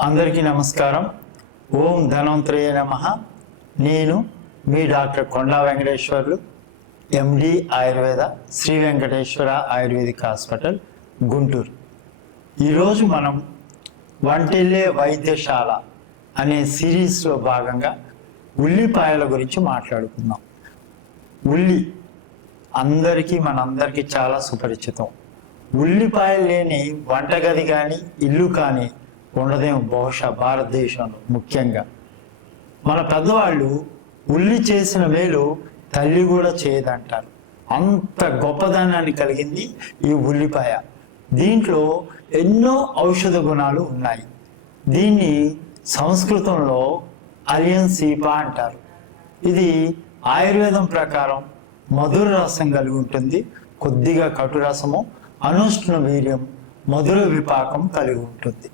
అందరికీ నమస్కారం. ఓం ధన్వంతరయ నమ. నేను మీ doctor Konda Venkateswarlu MD Ayurveda Sri Venkateswara ayurvedic hospital Guntur. ఈరోజు మనం వంటిల్లే వైద్యశాల అనే సిరీస్లో భాగంగా ఉల్లిపాయల గురించి మాట్లాడుకుందాం. ఉల్లి అందరికీ మనందరికీ చాలా సుపరిచితం. ఉల్లిపాయలు లేని వంటగది కానీ ఇల్లు కానీ ఉండదేమో బహుశా భారతదేశంలో ముఖ్యంగా. మన పెద్దవాళ్ళు ఉల్లి చేసిన మేలు తల్లి కూడా చేయదంటారు. అంత గొప్పదనాన్ని కలిగింది ఈ ఉల్లిపాయ. దీంట్లో ఎన్నో ఔషధ గుణాలు ఉన్నాయి. దీన్ని సంస్కృతంలో అలియన్ సీపా అంటారు. ఇది ఆయుర్వేదం ప్రకారం మధుర రసం కలిగి ఉంటుంది. కొద్దిగా కటు రసము అనుష్ణ వీర్యం మధుర విపాకం కలిగి ఉంటుంది.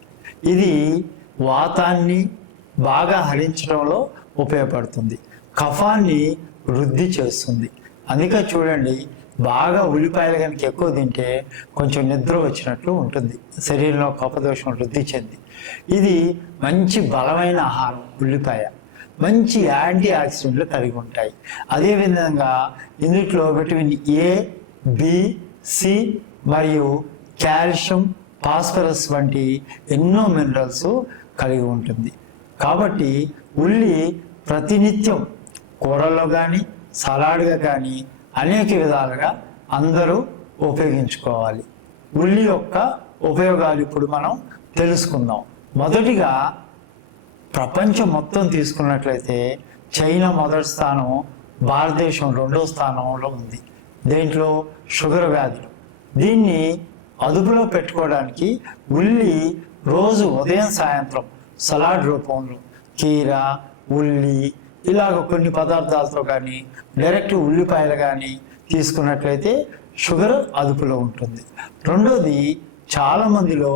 ఇది వాతాన్ని బాగా హరించడంలో ఉపయోగపడుతుంది. కఫాన్ని వృద్ధి చేస్తుంది. అందుకే చూడండి బాగా ఉల్లిపాయలు కనుక ఎక్కువ తింటే కొంచెం నిద్ర వచ్చినట్లు ఉంటుంది. శరీరంలో కపదోషం వృద్ధి చెంది. ఇది మంచి బలమైన ఆహారం ఉల్లిపాయ. మంచి యాంటీ ఆక్సిడెంట్లు కలిగి ఉంటాయి. అదేవిధంగా ఇందులో విటమిన్ ఏ బి సి మరియు కాల్షియం ఫాస్ఫరస్ వంటి ఎన్నో మినరల్స్ కలిగి ఉంటుంది. కాబట్టి ఉల్లి ప్రతినిత్యం కూరల్లో కానీ సలాడ్గా కానీ అనేక విధాలుగా అందరూ ఉపయోగించుకోవాలి. ఉల్లి యొక్క ఉపయోగాలు ఇప్పుడు మనం తెలుసుకుందాం. మొదటిగా ప్రపంచం మొత్తం తీసుకున్నట్లయితే చైనా మొదటి స్థానం భారతదేశం రెండో స్థానంలో ఉంది. దేంట్లో? షుగర్ వ్యాధులు. దీన్ని అదుపులో పెట్టుకోవడానికి ఉల్లి రోజు ఉదయం సాయంత్రం సలాడ్ రూపంలో. కీర ఉల్లి ఇలాగ కొన్ని పదార్థాలతో కానీ డైరెక్ట్ ఉల్లిపాయలు కానీ తీసుకున్నట్లయితే షుగర్ అదుపులో ఉంటుంది. రెండోది చాలా మందిలో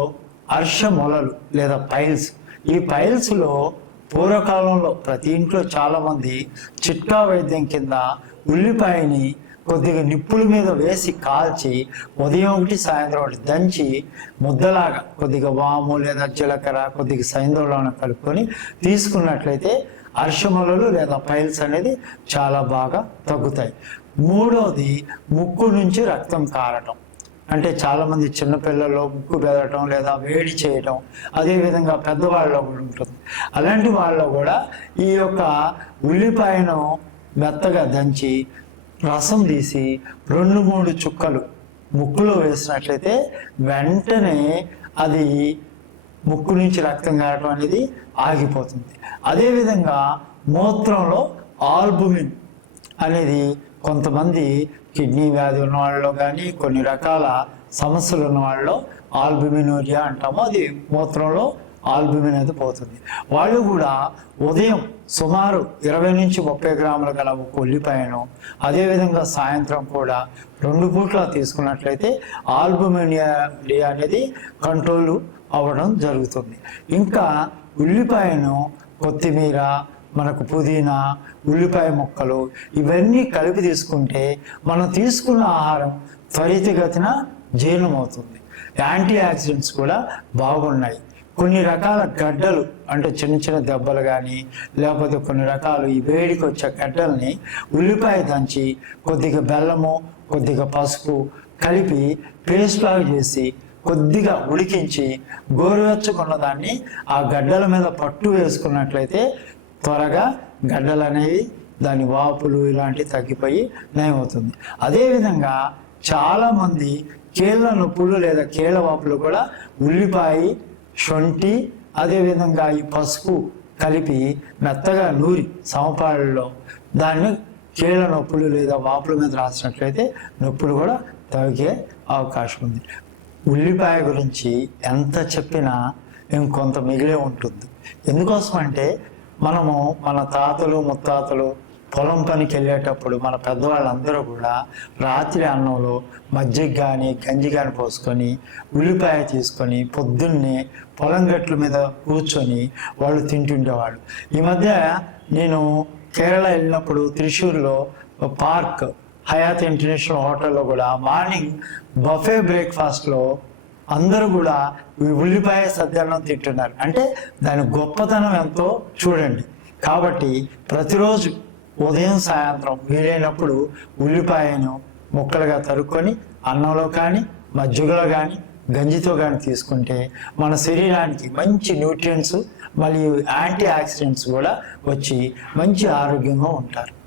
అర్ష మొలలు లేదా పైల్స్. ఈ పైల్స్లో పూర్వకాలంలో ప్రతి ఇంట్లో చాలామంది చిట్కా వైద్యం కింద ఉల్లిపాయని కొద్దిగా నిప్పుల మీద వేసి కాల్చి ఉదయం ఒకటి సాయంత్రం ఒకటి దంచి ముద్దలాగా కొద్దిగా వాము లేదా జీలకర్ర కొద్దిగా సైంధవులను కలుపుకొని తీసుకున్నట్లయితే అర్షములలు లేదా పైల్స్ అనేది చాలా బాగా తగ్గుతాయి. మూడవది ముక్కు నుంచి రక్తం కారటం. అంటే చాలామంది చిన్నపిల్లల్లో ముక్కు బెదటం లేదా వేడి చేయటం అదేవిధంగా పెద్దవాళ్ళలో కూడా ఉంటుంది. అలాంటి వాళ్ళలో కూడా ఈ యొక్క ఉల్లిపాయను మెత్తగా దంచి రసం తీసి రెండు మూడు చుక్కలు ముక్కులో వేసినట్లయితే వెంటనే అది ముక్కు నుంచి రక్తం కారడం అనేది ఆగిపోతుంది. అదేవిధంగా మూత్రంలో ఆల్బుమిన్ అనేది కొంతమంది కిడ్నీ వ్యాధి ఉన్న వాళ్ళలో కానీ కొన్ని రకాల సమస్యలు ఉన్న వాళ్ళలో ఆల్బుమినోరియా అంటాము. అది మూత్రంలో ఆల్బుమిన్ అనేది పోతుంది. వాళ్ళు కూడా ఉదయం సుమారు ఇరవై నుంచి ముప్పై గ్రాముల గల ఒక ఉల్లిపాయను అదేవిధంగా సాయంత్రం కూడా రెండు పూట్ల తీసుకున్నట్లయితే ఆల్బుమినియా అనేది కంట్రోల్ అవ్వడం జరుగుతుంది. ఇంకా ఉల్లిపాయను కొత్తిమీర మనకు పుదీనా ఉల్లిపాయ ముక్కలు ఇవన్నీ కలిపి తీసుకుంటే మనం తీసుకున్న ఆహారం త్వరితగతిన జీర్ణమవుతుంది. యాంటీ ఆక్సిడెంట్స్ కూడా బాగున్నాయి. కొన్ని రకాల గడ్డలు అంటే చిన్న చిన్న దెబ్బలు కానీ లేకపోతే కొన్ని రకాలు ఈ వేడికి వచ్చే గడ్డల్ని ఉల్లిపాయ దంచి కొద్దిగా బెల్లము కొద్దిగా పసుపు కలిపి పేస్ట్ లాగా చేసి కొద్దిగా ఉడికించి గోరువెచ్చకున్న దాన్ని ఆ గడ్డల మీద పట్టు వేసుకున్నట్లయితే త్వరగా గడ్డలు అనేవి దాని వాపులు ఇలాంటివి తగ్గిపోయి నయమవుతుంది. అదేవిధంగా చాలామంది కీళ్ళ నొప్పులు లేదా కీళ్ళ వాపులు కూడా ఉల్లిపాయ శొంఠి అదేవిధంగా ఈ పసుపు కలిపి మెత్తగా నూరి సమపాలలో దాన్ని కీళ్ళ నొప్పులు లేదా వాపుల మీద రాసినట్లయితే నొప్పులు కూడా తగ్గే అవకాశం ఉంది. ఉల్లిపాయ గురించి ఎంత చెప్పినా ఇంకొంత మిగిలే ఉంటుంది. ఎందుకోసం అంటే మనము మన తాతలు ముత్తాతలు పొలం పనికి వెళ్ళేటప్పుడు మన పెద్దవాళ్ళందరూ కూడా రాత్రి అన్నంలో మజ్జిగ కానీ గంజి కానీ పోసుకొని ఉల్లిపాయ తీసుకొని పొద్దున్నే పొలం గట్ల మీద కూర్చొని వాళ్ళు తింటుండేవాళ్ళు. ఈ మధ్య నేను కేరళ వెళ్ళినప్పుడు త్రిశూర్లో పార్క్ హయాత్ ఇంటర్నేషనల్ హోటల్లో కూడా మార్నింగ్ బఫే బ్రేక్ఫాస్ట్లో అందరూ కూడా ఉల్లిపాయ సద్దన్నం తింటున్నారు. అంటే దాని గొప్పతనం ఎంతో చూడండి. కాబట్టి ప్రతిరోజు ఉదయం సాయంత్రం వీలైనప్పుడు ఉల్లిపాయను ముక్కలుగా తరుక్కొని అన్నంలో కానీ మజ్జిగలో కానీ గంజితో కానీ తీసుకుంటే మన శరీరానికి మంచి న్యూట్రియంట్స్ మరియు యాంటీ ఆక్సిడెంట్స్ కూడా వచ్చి మంచి ఆరోగ్యంగా ఉంటారు.